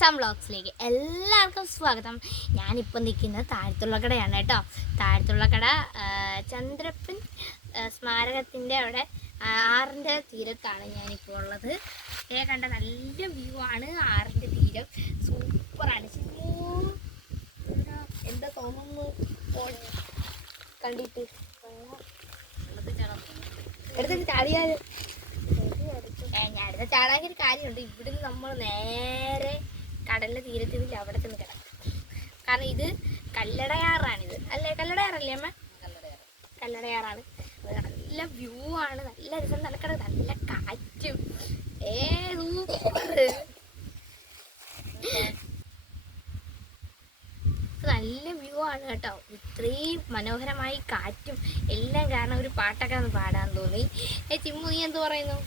Exam വ്ളോഗ്സിലേക്ക് എല്ലാവർക്കും സ്വാഗതം. ഞാനിപ്പോൾ നിൽക്കുന്നത് താഴത്തുള്ളക്കടയാണ് കേട്ടോ. താഴത്തുള്ളക്കട ചന്ദ്രപ്പൻ സ്മാരകത്തിൻ്റെ അവിടെ ആറിൻ്റെ തീരത്താണ് ഞാനിപ്പോൾ ഉള്ളത്. കണ്ട നല്ല വ്യൂ ആണ്. ആറിൻ്റെ തീരം സൂപ്പറാണ്. എന്താ തോന്നുന്നു കണ്ടിട്ട്? എടുത്തിട്ട് ചാടിയാൽ ഞാൻ അടുത്ത ചാടാൻ ഒരു കാര്യമുണ്ട്. ഇവിടുന്ന് നമ്മൾ നേരെ കടലിൻ്റെ തീരത്തിൽ അവിടെ ചെന്ന് കിടക്കും. കാരണം ഇത് കല്ലടയാറാണിത് അല്ലേ? കല്ലടയാറല്ലേ അമ്മ? കല്ലടയാറാണ്. നല്ല വ്യൂ ആണ്, നല്ല രസം, നല്ല കാറ്റും. നല്ല വ്യൂ ആണ് കേട്ടോ. ഇത്രയും മനോഹരമായി കാറ്റും എല്ലാം കാരണം ഒരു പാട്ടൊക്കെ ഒന്ന് പാടാൻ തോന്നി. ചിമ്മു, നീ എന്ത് പറയുന്നു?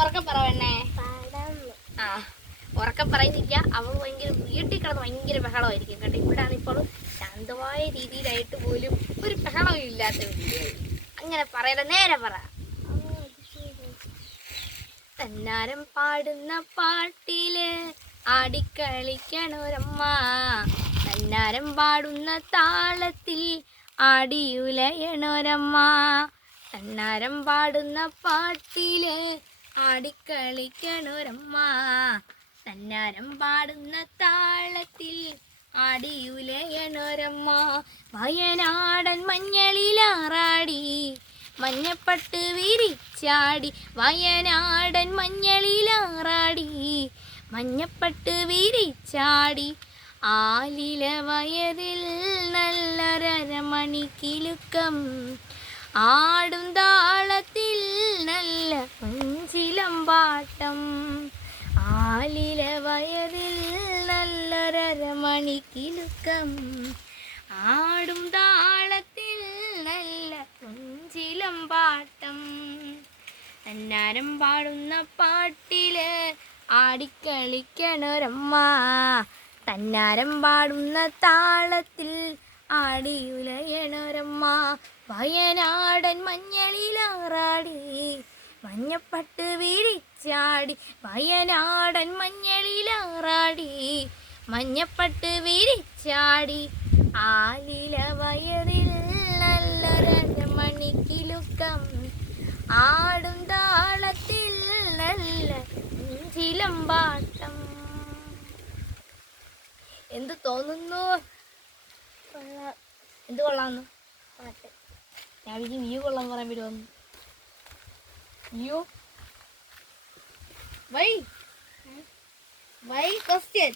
ഉറക്കം പറവണ്ണേ. ആ, ഉറക്കം പറയുന്നില്ല. അവൾ ഭയങ്കര വീട്ടിൽ കിടന്ന് ഭയങ്കര ബഹളമായിരിക്കും കേട്ടോ. ഇവിടാണ് ഇപ്പോൾ ശാന്തമായ രീതിയിലായിട്ട് പോലും ഒരു ബഹളവും ഇല്ലാത്ത വീഡിയോ. അങ്ങനെ പറയല, നേരെ പറ. തന്നാരം പാടുന്ന പാട്ടില് ആടിക്കളിക്കണോരമ്മ, തന്നാരം പാടുന്ന താളത്തിൽ ആടിയുലയണോരമ്മ, തന്നാരം പാടുന്ന പാട്ടില് ആടിക്കളിക്കണോരമ്മ, തന്നാരം പാടുന്ന താളത്തിൽ ആടിയുലയണോരമ്മ. വയനാടൻ മഞ്ഞളിലാറാടി മഞ്ഞപ്പട്ട് വിരിച്ചാടി, വയനാടൻ മഞ്ഞളിലാറാടി മഞ്ഞപ്പട്ട് വിരിച്ചാടി, ആലില വയറിൽ നല്ലൊരമണിക്കിലുക്കം, ആടും താളത്തിൽ നല്ല ചിലമ്പാട്ടം, ആലില വയറിൽ നല്ലൊരമണിക്കിലുക്കം, ആടും താളത്തിൽ നല്ല ചിലമ്പാട്ടം, തന്നാരം പാടുന്ന പാട്ടില് ആടിക്കളിക്കണോരമ്മ, തന്നാരം പാടുന്ന താളത്തിൽ ആടിയുലയണോരമ്മ. വയനാടൻ മഞ്ഞളിലാറാടി മഞ്ഞപ്പട്ട് വിരിച്ചാടി, വയനാടൻ മഞ്ഞളിലാറാടി മഞ്ഞപ്പട്ട് വിരിച്ചാടി, ആലില വയറിൽ നല്ലൊരമണിക്കിലുക്കം, ആടും താളത്തിൽ നല്ല ചിലമ്പാട്ടം. എന്ത് തോന്നുന്നു? എന്ത് കൊള്ളാന്ന്? ഞാൻ വ്യൂ കൊള്ളാൻ പറയാൻ വരുമെന്ന്. View Y question